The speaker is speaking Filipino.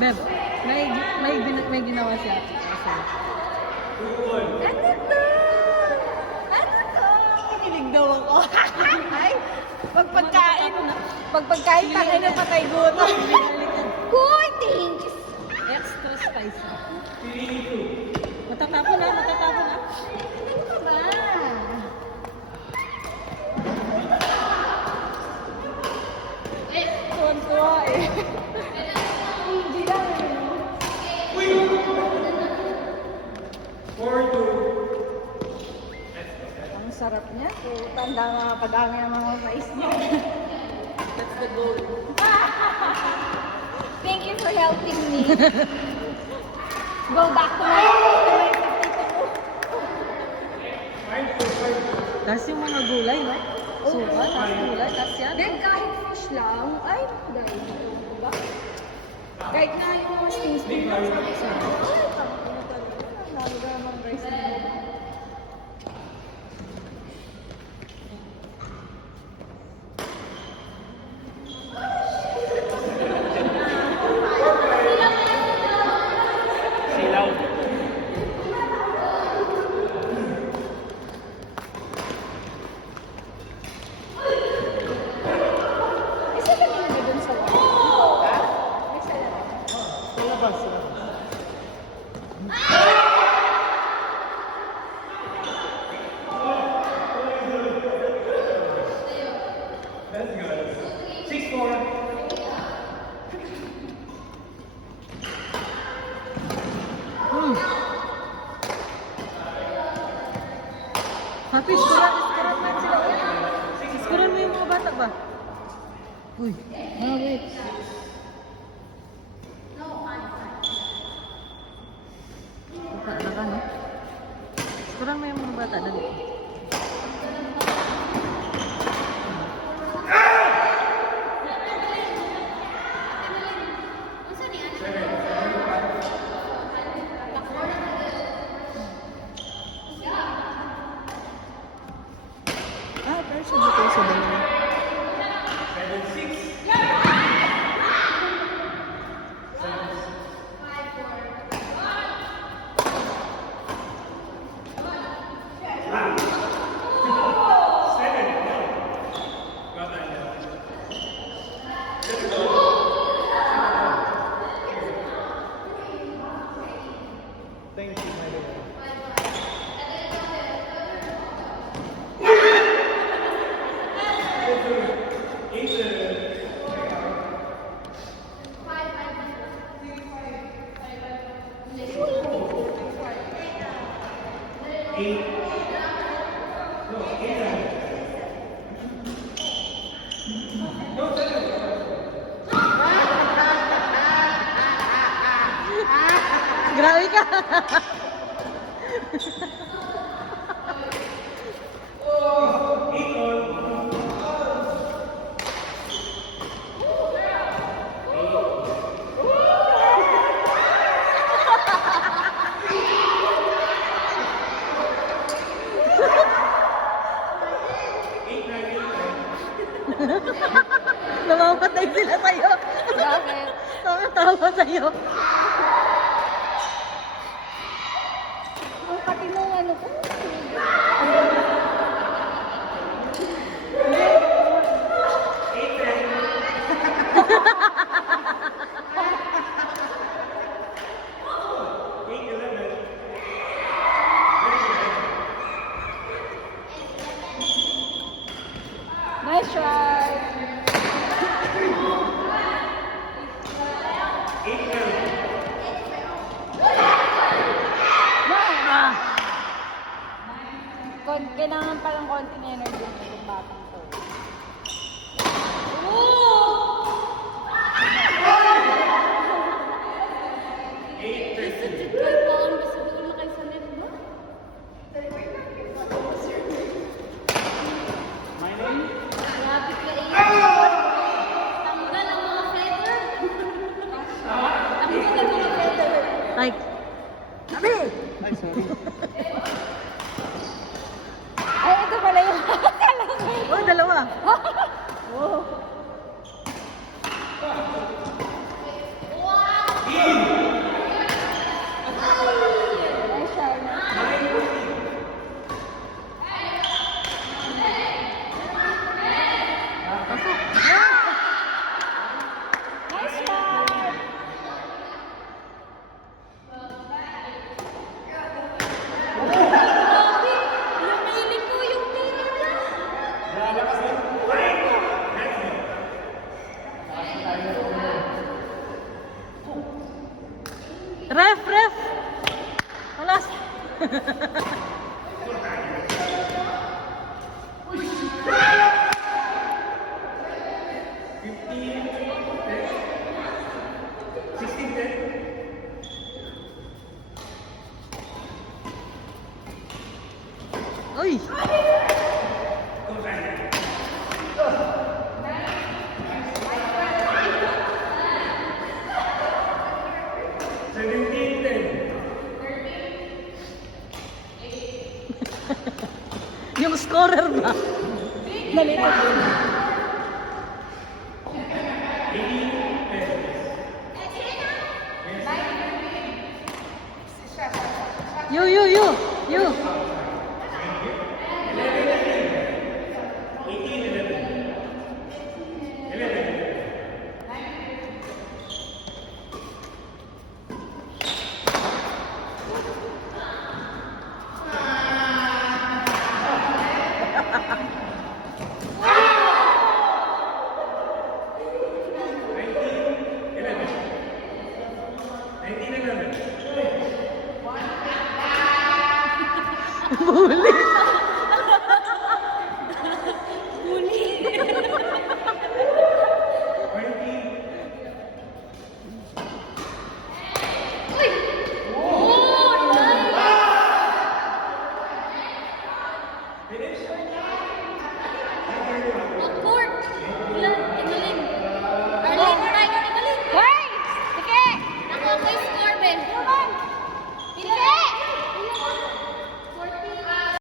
Beb, may ginawa siya. Ano to? Ano to? Kinilig daw ako. Ay, pagpagkain tangay na patay gutom. Kuy, thank you. Extra spicy. Matatapo na. Ano ka ba? Tuwan-tuwa eh. Hindi lang eh. Ang sarap niya. Tanda mga padami ang mga mais niya. That's the goal. Thank you for helping me. Go back to my potato. Tapos yung mga gulay, no? Suka, tapos gulay, tapos yan. Then kahit fish lang, ay, dahil diba? Kahit na yung mga sting-sting lang sa isa. Ay, tangin na talaga. Nalaga naman rice na yun. Isa ka nilagay dun sa wall? Ha? May salad. Happy, iskuran na sila. Iskuran mo yung mga bata ba? Uy. Wait. Naka, no? Iskuran mo yung mga bata. Dali. Pero siya dito sa dalawa. Grabe ka! Namamatay sila sa'yo. Bakit? Tawa sa'yo. Ang pati nung ano ko. Nice try. Kailangan palang konting energy ng batang to. Like, Abi! Ay, sorry. Ay, ito pala yung Oh, dalawa. Oh. Ay, Charlotte. Pasok. Nice one! Grabe! Yung nailing ko yung tira niya. Ref, ref. Alas. Uy. Yung scorer ba? Nalito. You. Bully.